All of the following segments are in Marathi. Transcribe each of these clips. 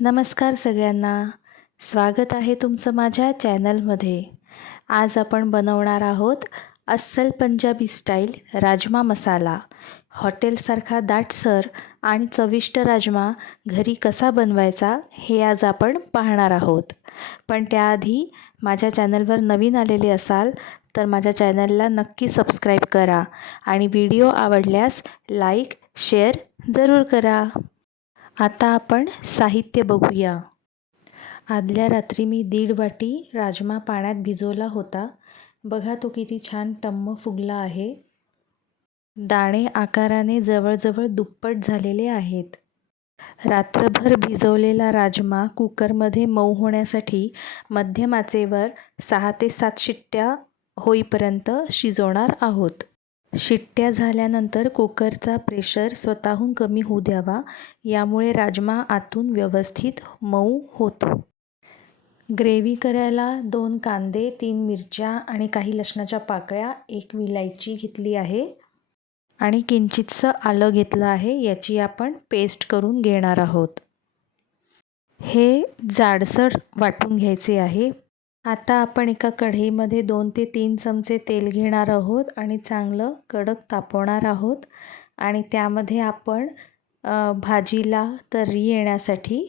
नमस्कार सगळ्यांना. स्वागत आहे तुमचं माझ्या चॅनलमध्ये. आज आपण बनवणार आहोत अस्सल पंजाबी स्टाईल राजमा मसाला. हॉटेलसारखा दाटसर आणि चविष्ट राजमा घरी कसा बनवायचा हे आज आपण पाहणार आहोत. पण त्याआधी माझ्या चॅनलवर नवीन आलेले असाल तर माझ्या चॅनलला नक्की सबस्क्राईब करा आणि व्हिडिओ आवडल्यास लाईक शेअर जरूर करा. आता आपण साहित्य बघूया. आदल्या रात्री मी 1.5 वाटी राजमा पाण्यात भिजवला होता. बघा तो किती छान टम्म फुगला आहे. दाणे आकाराने जवळजवळ दुप्पट झालेले आहेत. रात्रभर भिजवलेला राजमा कुकरमध्ये मऊ होण्यासाठी मध्यम आचेवर 6 ते 7 शिट्ट्या होईपर्यंत शिजवणार आहोत. शिट्ट्या झाल्यानंतर कुकरचा प्रेशर स्वतःहून कमी होऊ द्यावा. यामुळे राजमा आतून व्यवस्थित मऊ होतो. ग्रेव्ही करायला 2 कांदे, 3 मिरच्या आणि काही लसणाच्या पाकळ्या, 1 विलायची घेतली आहे आणि किंचितसं आलं घेतलं आहे. याची आपण पेस्ट करून घेणार आहोत. हे जाडसर वाटून घ्यायचे आहे. आता आपण एका कढईमध्ये 2 ते 3 चमचे तेल घेणार आहोत आणि चांगलं कडक तापवणार आहोत आणि त्यामध्ये आपण भाजीला तर्री येण्यासाठी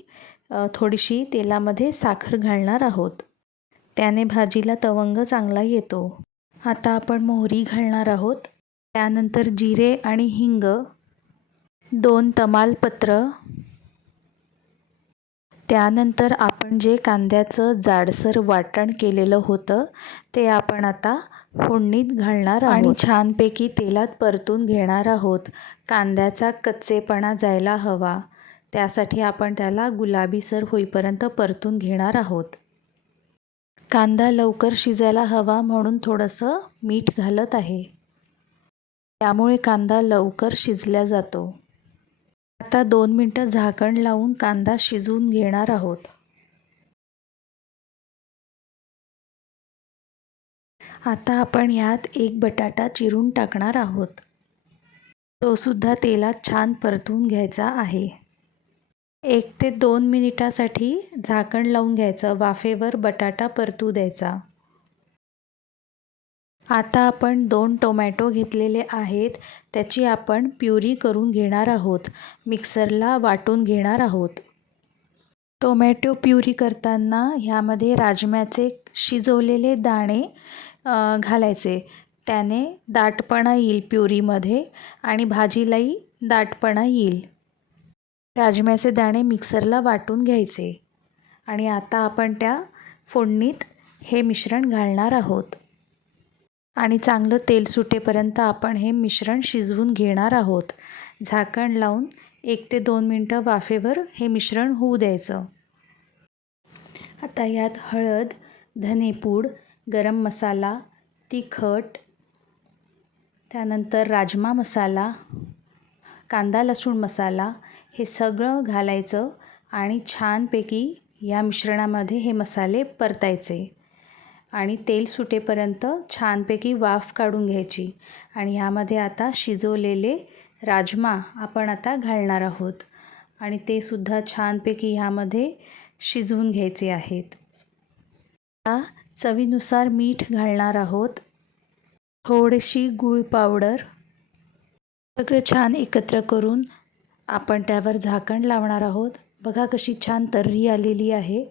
थोडीशी तेलामध्ये साखर घालणार आहोत. त्याने भाजीला तवंग चांगला येतो. आता आपण मोहरी घालणार आहोत. त्यानंतर जिरे आणि हिंग, 2 तमालपत्र, त्यानंतर आपण जे कांद्याचं जाडसर वाटण केलेलं होतं ते आपण आता फोडणीत घालणार आहोत आणि छानपैकी तेलात परतून घेणार आहोत. कांद्याचा कच्चेपणा जायला हवा, त्यासाठी आपण त्याला गुलाबीसर होईपर्यंत परतून घेणार आहोत. कांदा लवकर शिजायला हवा म्हणून थोडंसं मीठ घालत आहे. त्यामुळे कांदा लवकर शिजला जातो. आता 2 मिनिटं झाकण लावून कांदा शिजवून घेणार आहोत. आता आपण यात 1 बटाटा चिरून टाकणार आहोत. तो सुद्धा तेलात छान परतून घ्यायचा आहे. 1 ते 2 मिनिटासाठी झाकण लावून घ्यायचं. वाफेवर बटाटा परतू द्यायचा. आता आपण 2 टोमॅटो घेतलेले आहेत. त्याची आपण प्युरी करून घेणार आहोत. मिक्सरला वाटून घेणार आहोत. टोमॅटो प्युरी करताना ह्यामध्ये राजम्याचे शिजवलेले दाणे घालायचे. त्याने दाटपणा येईल प्युरीमध्ये आणि भाजीलाही दाटपणा येईल. राजम्याचे दाणे मिक्सरला वाटून घ्यायचे आणि आता आपण त्या फोडणीत हे मिश्रण घालणार आहोत आणि चांगलं तेल सुटेपर्यंत आपण हे मिश्रण शिजवून घेणार आहोत. झाकण लावून 1 ते 2 मिनिटं वाफेवर हे मिश्रण होऊ द्यायचं. आता यात हळद, धनेपूड, गरम मसाला, तिखट, त्यानंतर राजमा मसाला, कांदा लसूण मसाला हे सगळं घालायचं आणि छानपैकी या मिश्रणामध्ये हे मसाले परतायचे आणि तेल सुटेपर्यंत छानपैकी वाफ काढून घ्यायची आणि ह्यामध्ये आता शिजवलेले राजमा आपण आता घालणार आहोत आणि ते सुद्धा छानपैकी ह्यामध्ये शिजवून घ्यायचे आहेत. आता चवीनुसार मीठ घालणार आहोत. थोडीशी गूळ पावडर. सगळं छान एकत्र करून आपण त्यावर झाकण लावणार आहोत. बघा कशी छान तर्री आलेली आहे.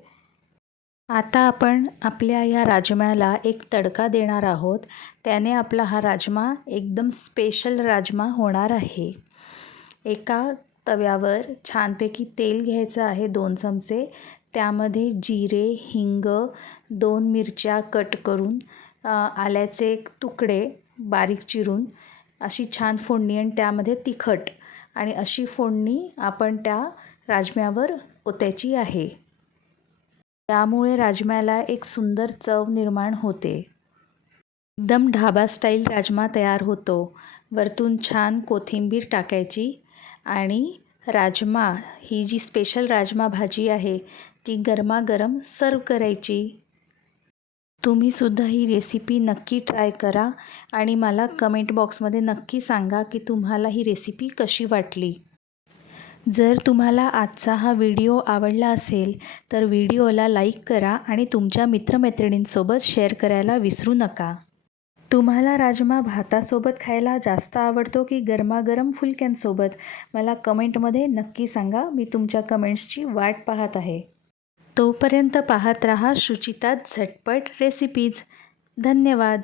आता आपण आपल्या या राजम्याला एक तडका देणार आहोत. त्याने आपला हा राजमा एकदम स्पेशल राजमा होणार आहे. एका तव्यावर छानपैकी तेल घ्यायचं आहे 2 चमचे. त्यामध्ये जिरे, हिंग, 2 मिरच्या कट करून, आल्याचे तुकडे बारीक चिरून अशी छान फोडणी आणि त्यामध्ये तिखट आणि अशी फोडणी आपण त्या राजम्यावर ओतायची आहे. त्यामुळे राजम्याला एक सुंदर चव निर्माण होते. एकदम ढाबा स्टाईल राजमा तयार होतो. वरतून छान कोथिंबीर टाकायची आणि राजमा, ही जी स्पेशल राजमा भाजी आहे ती गरमागरम सर्व करायची. तुम्ही सुद्धा ही रेसिपी नक्की ट्राय करा आणि मला कमेंट बॉक्समध्ये नक्की सांगा की तुम्हाला ही रेसिपी कशी वाटली. जर तुम्हाला आजचा हा व्हिडिओ आवडला असेल तर व्हिडिओला लाईक करा आणि तुमच्या मित्रमैत्रिणींसोबत शेअर करायला विसरू नका. तुम्हाला राजमा भातासोबत खायला जास्त आवडतो की गरमागरम फुलक्यांसोबत? मला कमेंटमध्ये नक्की सांगा. मी तुमच्या कमेंट्सची वाट पाहत आहे. तोपर्यंत पाहत रहा शुचिता झटपट रेसिपीज. धन्यवाद.